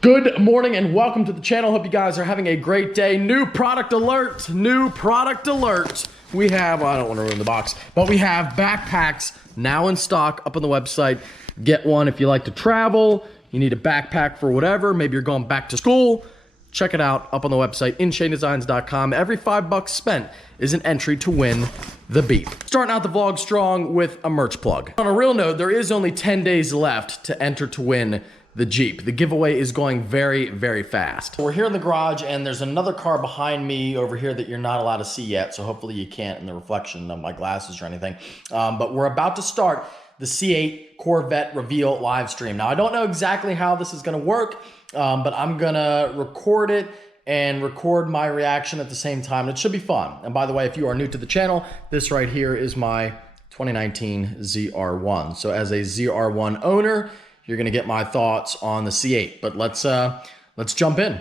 Good morning and welcome to the channel. Hope you guys are having a great day. New product alert, new product alert. We have, I don't want to ruin the box, but we have backpacks now in stock up on the website. Get one if you like to travel, you need a backpack for whatever, maybe you're going back to school. Check it out up on the website, inshanedesigns.com. Every $5 spent is an entry to win the Beep. Starting out the vlog strong with a merch plug. On a real note, there is only 10 days left to enter to win the Jeep. The giveaway is going very, very fast. We're here in the garage and there's another car behind me over here that you're not allowed to see yet, so hopefully you can't in the reflection of my glasses or anything. But we're about to start the C8 Corvette reveal live stream. Now, I don't know exactly how this is gonna work, but I'm gonna record it and record my reaction at the same time. It should be fun. And by the way, if you are new to the channel, this right here is my 2019 ZR1. So as a ZR1 owner, you're gonna get my thoughts on the C8. But let's jump in.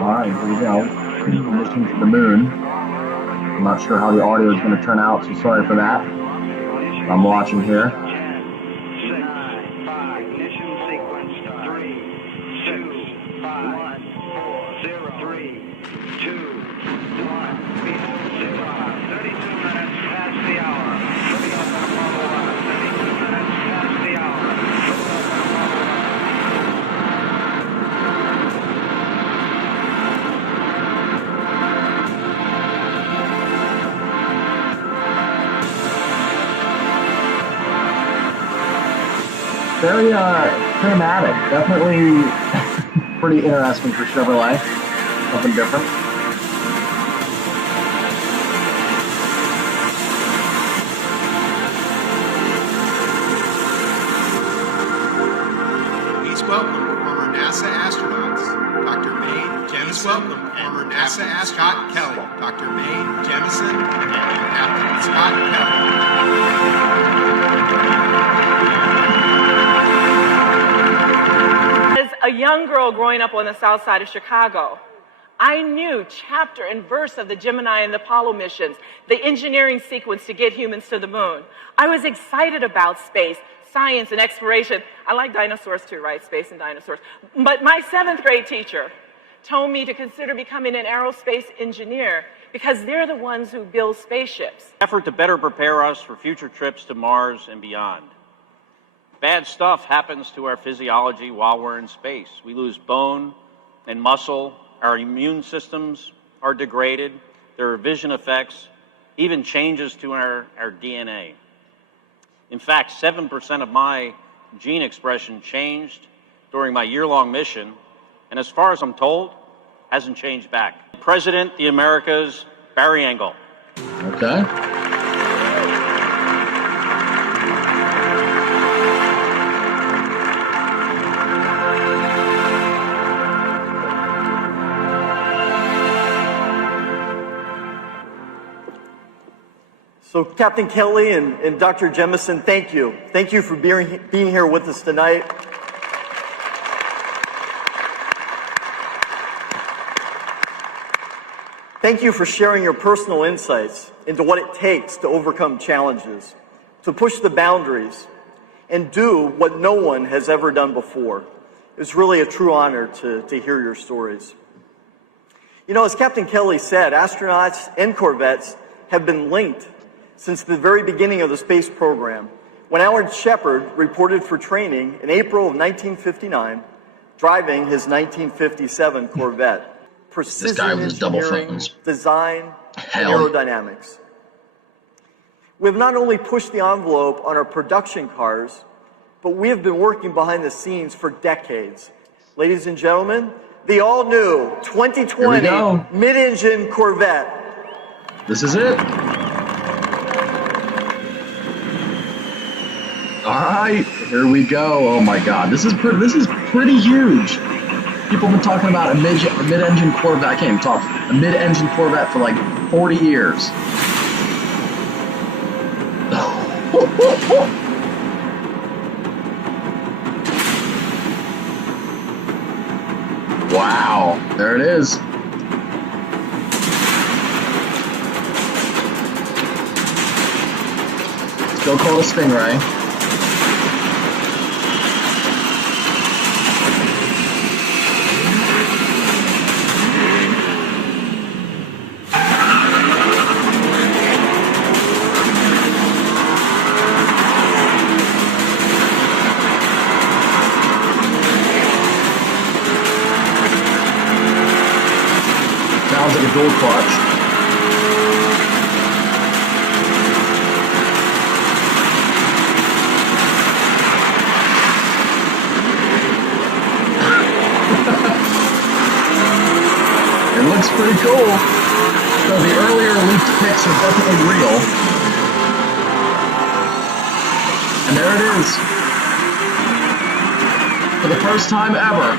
All right, here we go. Mission to the moon. I'm not sure how the audio is going to turn out, so sorry for that. I'm watching here. Very cinematic, definitely pretty interesting for Chevrolet, something different. Please welcome former NASA astronauts, Dr. Mae Jemison. Please welcome former NASA astronaut Kelly, Dr. Mae Jemison, and Captain Scott Kelly. A young girl growing up on the south side of Chicago, I knew chapter and verse of the Gemini and the Apollo missions, the engineering sequence to get humans to the moon. I was excited about space, science, and exploration. I like dinosaurs too, right? Space and dinosaurs. But my 7th grade teacher told me to consider becoming an aerospace engineer because they're the ones who build spaceships. Effort to better prepare us for future trips to Mars and beyond. Bad stuff happens to our physiology while we're in space. We lose bone and muscle, our immune systems are degraded, there are vision effects, even changes to our DNA. In fact, 7% of my gene expression changed during my year-long mission, and as far as I'm told, hasn't changed back. President of the Americas, Barry Engel. Okay. So Captain Kelly and Dr. Jemison, thank you. Thank you for being here with us tonight. Thank you for sharing your personal insights into what it takes to overcome challenges, to push the boundaries, and do what no one has ever done before. It's really a true honor to hear your stories. You know, as Captain Kelly said, astronauts and Corvettes have been linked since the very beginning of the space program, when Alan Shepard reported for training in April of 1959, driving his 1957 Corvette. Precision This guy with his double engineering, phones. design, and Hell. aerodynamics. We have not only pushed the envelope on our production cars, but we have been working behind the scenes for decades. Ladies and gentlemen, the all-new 2020 mid-engine Corvette. This is it. All right, here we go. Oh my God, this is pretty huge. People have been talking about a mid-engine Corvette. I can't even talk. A mid-engine Corvette for like 40 years. Wow, there it is. Still called a Stingray. Sounds like a dual clutch. It looks pretty cool. So the earlier leaked pics are definitely real. And there it is. For the first time ever.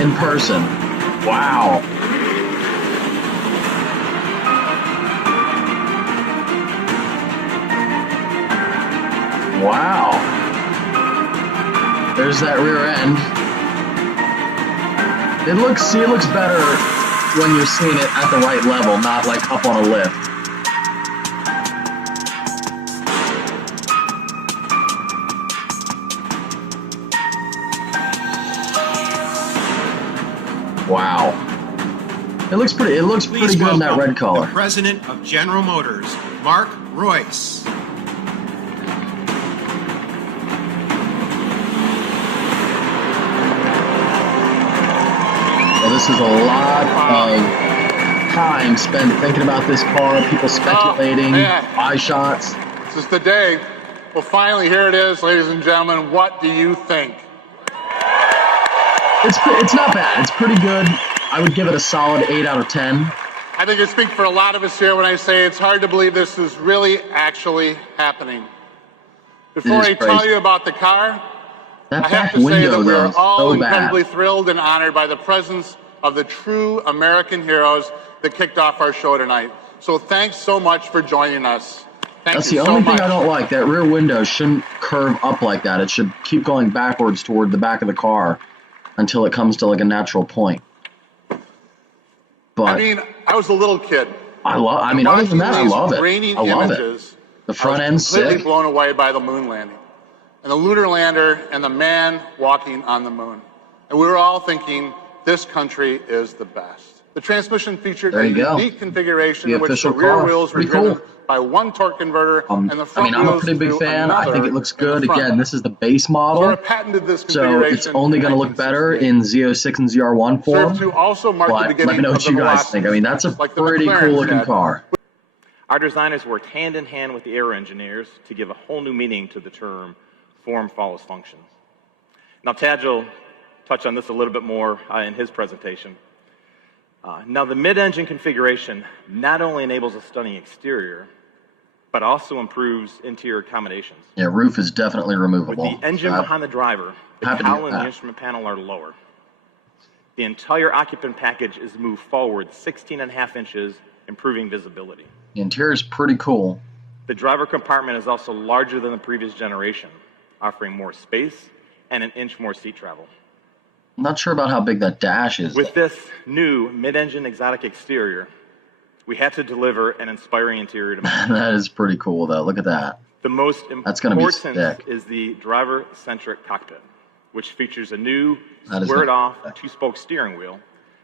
In person. Wow. Wow. There's that rear end. It looks better when you're seeing it at the right level, not like up on a lift. Wow. It looks pretty good in that red color. The president of General Motors, Mark Royce. Well, this is a lot of time spent thinking about this car, people speculating, eye shots. This is the day. Well, finally, here it is, ladies and gentlemen. What do you think? It's not bad. It's pretty good. I would give it a solid 8 out of 10. I think I speak for a lot of us here when I say it's hard to believe this is really actually happening. Before I tell you about the car, That I have back to say window, that we though, are is all so incredibly bad. thrilled and honored by the presence of the true American heroes that kicked off our show tonight. So thanks so much for joining us. That's the only thing I don't like. That rear window shouldn't curve up like that. It should keep going backwards toward the back of the car until it comes to like a natural point. But I mean, I was a little kid. Other than that, I love it. Raining I love it. images, The front I was end's completely sick. blown away by the moon landing and the lunar lander and the man walking on the moon. And we were all thinking, this country is the best. The transmission featured a unique configuration in which the rear wheels were driven by one torque converter and the front I'm a wheels pretty big through fan. I think it looks another in good. the front. Again, this is the base model, Zora patented this so configuration it's only going to look better in Z06 and ZR1 form. served to also mark the But beginning let me know of what the you guys velocity think. I mean, that's a like the pretty McLarens cool looking had. car. Our designers worked hand in hand with the aero engineers to give a whole new meaning to the term form follows function. Now, Taj will touch on this a little bit more in his presentation. Now, the mid-engine configuration not only enables a stunning exterior, but also improves interior accommodations. Yeah, roof is definitely removable. With the engine behind the driver, the happy to cowl get and the that. instrument panel are lower. The entire occupant package is moved forward 16.5 inches, improving visibility. The interior is pretty cool. The driver compartment is also larger than the previous generation, offering more space and an inch more seat travel. I'm not sure about how big that dash is. With this new mid-engine exotic exterior, we had to deliver an inspiring interior to match. That is pretty cool, though. Look at that. The most That's gonna be important sick. is the driver-centric cockpit, which features a new That is squared-off gonna be sick. two-spoke steering wheel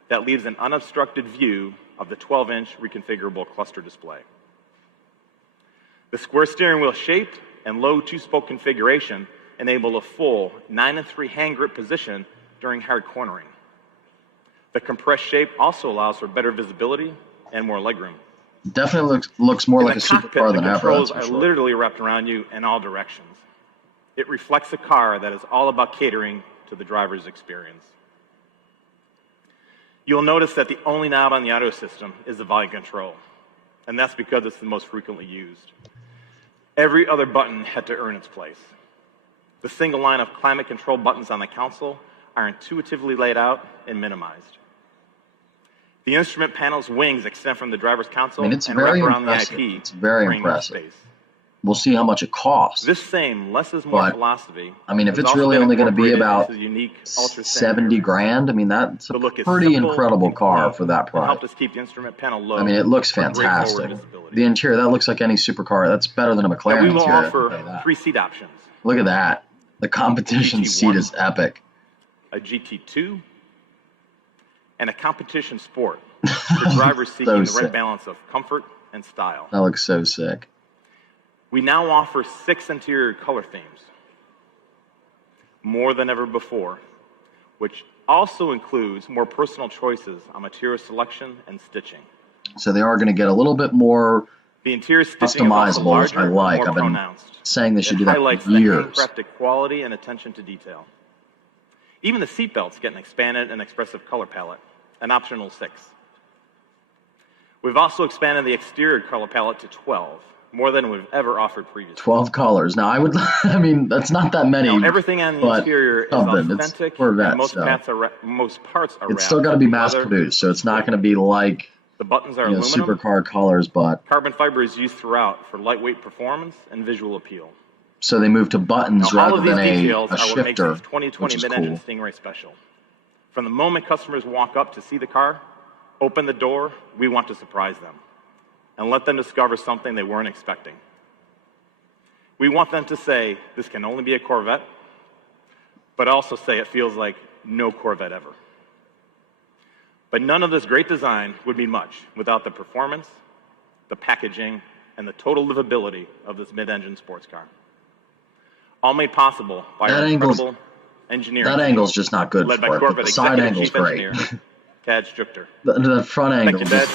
that leaves an unobstructed view of the 12-inch reconfigurable cluster display. The square steering wheel shape and low two-spoke configuration enable a full 9-3 hand grip position during hard cornering. The compressed shape also allows for better visibility and more legroom. Definitely looks more In like a the cockpit, supercar the than ever. controls That's are for sure. literally wrapped around you in all directions. It reflects a car that is all about catering to the driver's experience. You'll notice that the only knob on the auto system is the volume control, and that's because it's the most frequently used. Every other button had to earn its place. The single line of climate control buttons on the console are intuitively laid out and minimized. The instrument panel's wings extend from the driver's console I mean, it's and wrap very around impressive. the IP, It's very freeing up impressive. space. We'll see how much it costs. This same less is more But, philosophy. I mean, if has it's also really been only going to be incorporated about into the unique ultra thin 70 grand, I mean, that's a The look is pretty simple incredible and car clean, for that and price. helped us keep the instrument panel low. I mean, it looks for great forward fantastic. visibility. The interior, that looks like any supercar. That's better than a Now, McLaren we will interior. I'll offer tell you that. 3 seat options: Look at that. The competition GT1. seat is epic. a GT2, and a competition sport for drivers seeking the sick. right balance of comfort and style. That looks so sick. We now offer 6 interior color themes, more than ever before, which also includes more personal choices on material selection and stitching. So they are going to get a little bit more The interior stitching is also customizable, which larger I and like. more I've been pronounced. saying they should It do that highlights for the years. handcrafted quality and attention to detail. Even the seatbelts get an expanded and expressive color palette, an optional 6. We've also expanded the exterior color palette to 12, more than we've ever offered previously. 12 colors. Now, I mean, that's not that many. Now, everything on the but interior is something. It's authentic, Corvette, and most so parts are it's still got to be mass produced, so it's not going to be like The buttons are you know, aluminum. supercar colors, but Carbon fiber is used throughout for lightweight performance and visual appeal. so they moved to buttons Now, all rather of these than details a are what makes shifter, this 2020 which is mid-engine cool. Stingray special. From the moment customers walk up to see the car, open the door, we want to surprise them and let them discover something they weren't expecting. We want them to say, this can only be a Corvette, but also say it feels like no Corvette ever. But none of this great design would mean much without the performance, the packaging, and the total livability of this mid-engine sports car. All made possible by our incredible engineering That team, angle's just not good led for by it, but Corvette the side Executive angle's Chief great. Engineer, Tad Strichter. The front Thank angle you, Ted.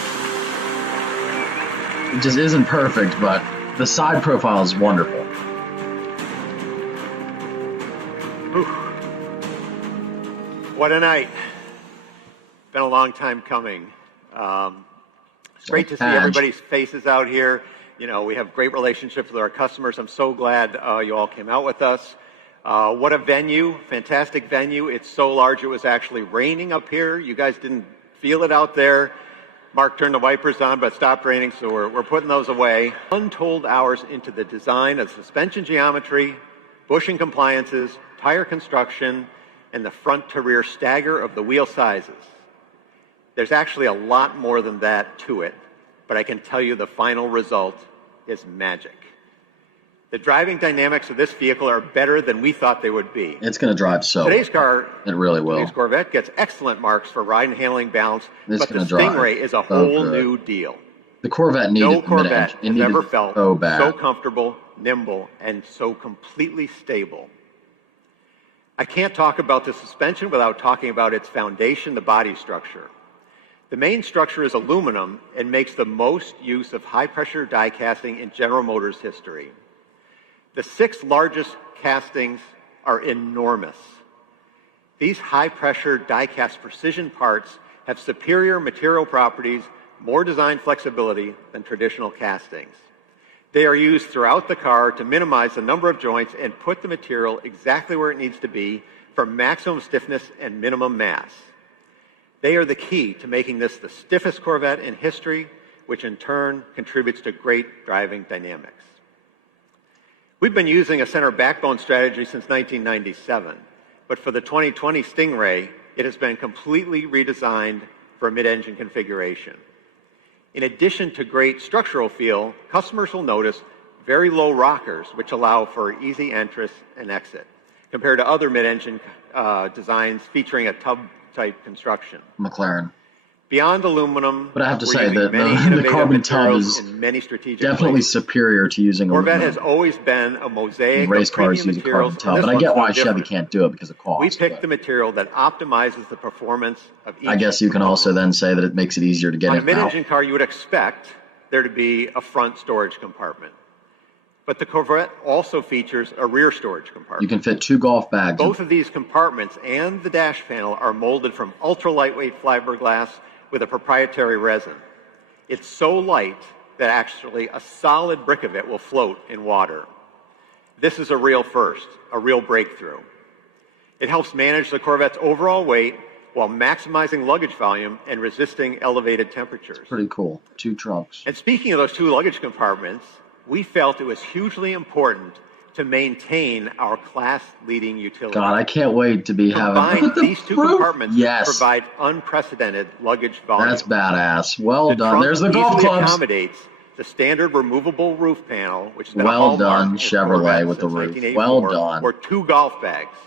it just isn't perfect, but the side profile is wonderful. What a night. Been a long time coming. It's great to see everybody's faces out here. You know, we have great relationships with our customers. I'm so glad you all came out with us. What a venue, fantastic venue. It's so large it was actually raining up here. You guys didn't feel it out there. Mark turned the wipers on, but it stopped raining, so we're putting those away. Untold hours into the design of suspension geometry, bushing compliances, tire construction, and the front to rear stagger of the wheel sizes. There's actually a lot more than that to it, but I can tell you the final result is magic. The driving dynamics of this vehicle are better than we thought they would be. It's going to drive so Today's car, it really will. today's Corvette gets excellent marks for ride and handling balance, It's but the gonna drive Stingray is a so whole good. new deal. The Corvette needed No the Corvette mid-engine. It has needed ever it felt so bad. so comfortable, nimble, and so completely stable. I can't talk about the suspension without talking about its foundation, the body structure. The main structure is aluminum and makes the most use of high-pressure die casting in General Motors history. The 6 largest castings are enormous. These high-pressure die-cast precision parts have superior material properties, more design flexibility than traditional castings. They are used throughout the car to minimize the number of joints and put the material exactly where it needs to be for maximum stiffness and minimum mass. They are the key to making this the stiffest Corvette in history, which in turn contributes to great driving dynamics. We've been using a center backbone strategy since 1997, but for the 2020 Stingray, it has been completely redesigned for a mid-engine configuration. In addition to great structural feel, customers will notice very low rockers, which allow for easy entrance and exit, compared to other mid-engine designs featuring a tub-type construction. McLaren. Beyond aluminum, But I have to we're say using that many the innovative carbon tub materials is in many strategic definitely places. superior to using Corvette aluminum. has always been a mosaic Race of cars premium use a materials, carbon tub, and but I this get one's why no Chevy different. can't do it because of cost. We picked but the material that optimizes the performance of each I guess you can also then say that it makes it easier to get On a in and out. mid-engine car, you would expect there to be a front storage compartment. But the Corvette also features a rear storage compartment. You can fit 2 golf bags. Both of these compartments and the dash panel are molded from ultra-lightweight fiberglass with a proprietary resin. It's so light that actually a solid brick of it will float in water. This is a real first, a real breakthrough. It helps manage the Corvette's overall weight while maximizing luggage volume and resisting elevated temperatures. Pretty cool. 2 trunks. And speaking of those 2 luggage compartments, we felt it was hugely important to maintain our class-leading utility. God, I can't wait to be Combined, these two compartments yes. provide unprecedented luggage volume. That's badass. Well the done. trunk There's the golf easily clubs. accommodates the standard removable roof panel, which has been Well a hallmark done, in Chevrolet Corvette with the since roof. 1984, Well done. or 2 golf bags.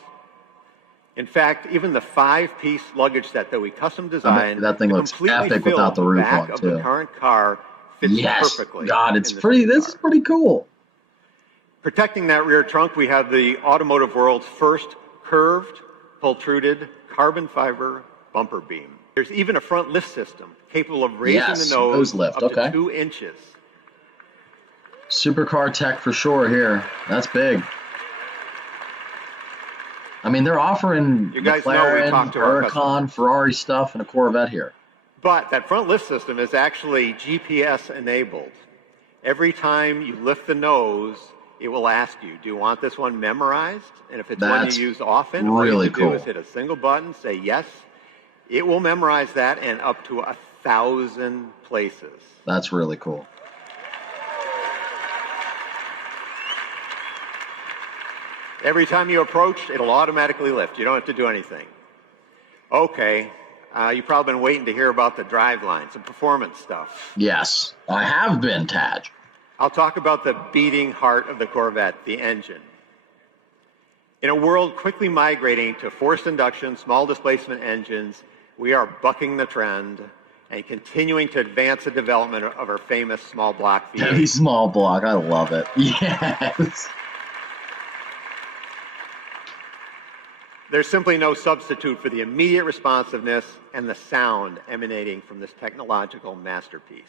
In fact, even the 5-piece luggage set that we custom designed that thing to looks completely epic fill without the the roof back on, of too. the current car fits Yes. perfectly. God, it's in pretty. this This is pretty cool. Protecting that rear trunk, we have the automotive world's first curved, pultruded, carbon fiber bumper beam. There's even a front lift system capable of raising the nose lift. up Okay. to 2 inches. Supercar tech for sure here. That's big. I mean, they're offering You guys know we McLaren, talked to our Huracan, Ferrari stuff, and a Corvette here. But that front lift system is actually GPS enabled. Every time you lift the nose, it will ask you, do you want this one memorized? And if it's one That's you use often, all you really have to do cool. is hit a single button, say yes. It will memorize that and up to 1,000 places. That's really cool. Every time you approach, it'll automatically lift. You don't have to do anything. Okay, you've probably been waiting to hear about the driveline, some performance stuff. Yes, I have been, Taj. I'll talk about the beating heart of the Corvette, the engine. In a world quickly migrating to forced induction, small displacement engines, we are bucking the trend and continuing to advance the development of our famous small block V8. Heavy small block, I love it. Yes. There's simply no substitute for the immediate responsiveness and the sound emanating from this technological masterpiece.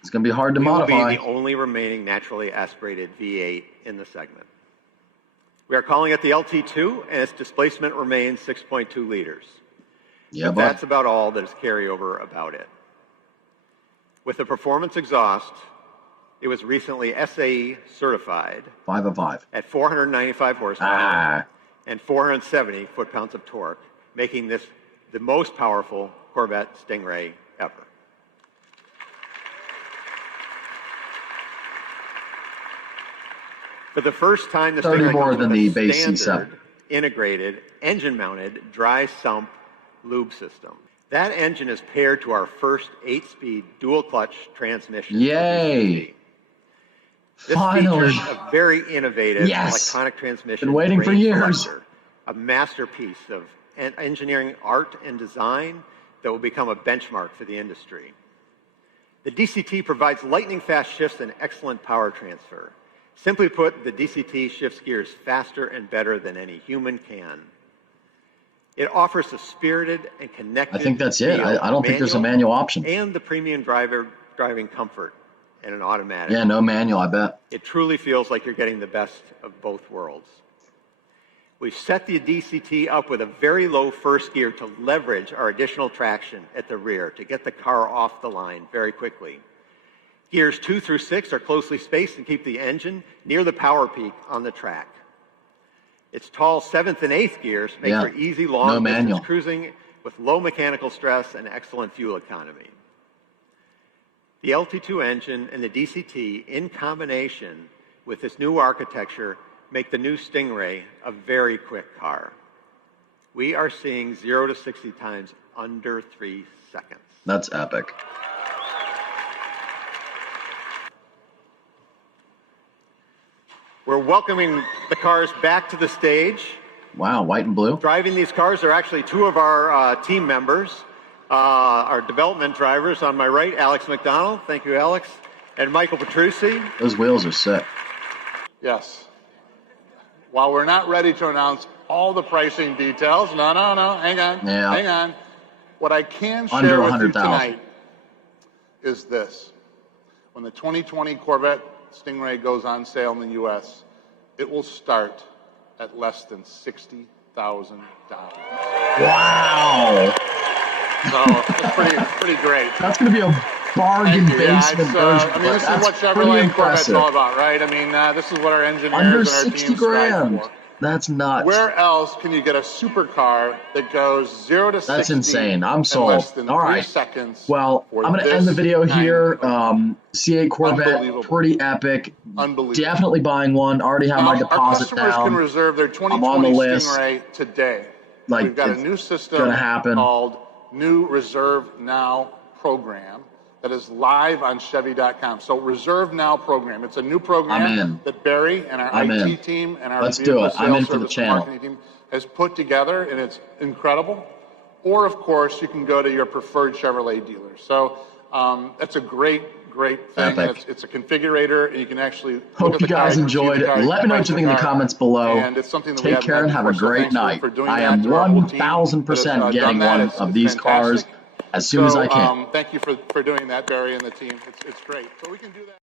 It's going to be hard to modify. We will be the only remaining naturally aspirated V8 in the segment. We are calling it the LT2, and its displacement remains 6.2 liters. Yeah, but that's about all that is carryover about it. With the performance exhaust, it was recently SAE certified 5 of 5 at 495 horsepower and 470 foot-pounds of torque, making this the most powerful Corvette Stingray ever. For the first time, the 30 Stingray more comes than with the a base standard, C7. integrated, engine-mounted, dry sump lube system. That engine is paired to our first 8-speed dual-clutch transmission. Yay! This Finally. features a very innovative electronic transmission. Been waiting for range years. selector, a masterpiece of engineering art and design that will become a benchmark for the industry. The DCT provides lightning-fast shifts and excellent power transfer. Simply put, the DCT shifts gears faster and better than any human can. It offers a spirited and connected I think that's it. feel, I don't think there's a manual option. And the premium driving comfort in an automatic. Yeah, no manual, I bet. It truly feels like you're getting the best of both worlds. We've set the DCT up with a very low first gear to leverage our additional traction at the rear to get the car off the line very quickly. Gears 2 through 6 are closely spaced and keep the engine near the power peak on the track. Its tall 7th and 8th gears make for easy long distance cruising with low mechanical stress and excellent fuel economy. The LT2 engine and the DCT in combination with this new architecture make the new Stingray a very quick car. We are seeing 0 to 60 times under 3 seconds. That's epic. We're welcoming the cars back to the stage. Wow, white and blue. Driving these cars are actually 2 of our team members, our development drivers. On my right, Alex McDonald. Thank you, Alex. And Michael Petrucci. Those wheels are sick. Yes. While we're not ready to announce all the pricing details, no, hang on. What I can share with you tonight is this. When the 2020 Corvette Stingray goes on sale in the U.S., it will start at less than $60,000. Wow! So it's pretty great. That's going to be a bargain basement version. I mean, this is what Chevrolet and Corvette's all about, right? I mean, this is what our engineers and our team strive for. That's nuts. Where else can you get a supercar that goes 0 to 60? That's insane. I'm sold. In less than All 3 right. seconds. Well, I'm going to end the video here. C8 Corvette, pretty epic. Unbelievable. Definitely buying one. Already have my deposit our customers down. can reserve their 2020 I'm on the list. Stingray today. Like, we've got a new system called New Reserve Now program that is live on Chevy.com. So Reserve Now program. It's a new program that Barry and our IT team and our vehicle sales service marketing team has put together, and it's incredible. Or, of course, you can go to your preferred Chevrolet dealer. So that's a great thing. It's a configurator, and you can actually hope you guys enjoyed. Let me know what you think in the comments below. And it's something that Take care and have a great night. I am 1,000% getting one of these cars as soon as I can. Thank you for doing that, Barry and the team. It's great. So we can do that.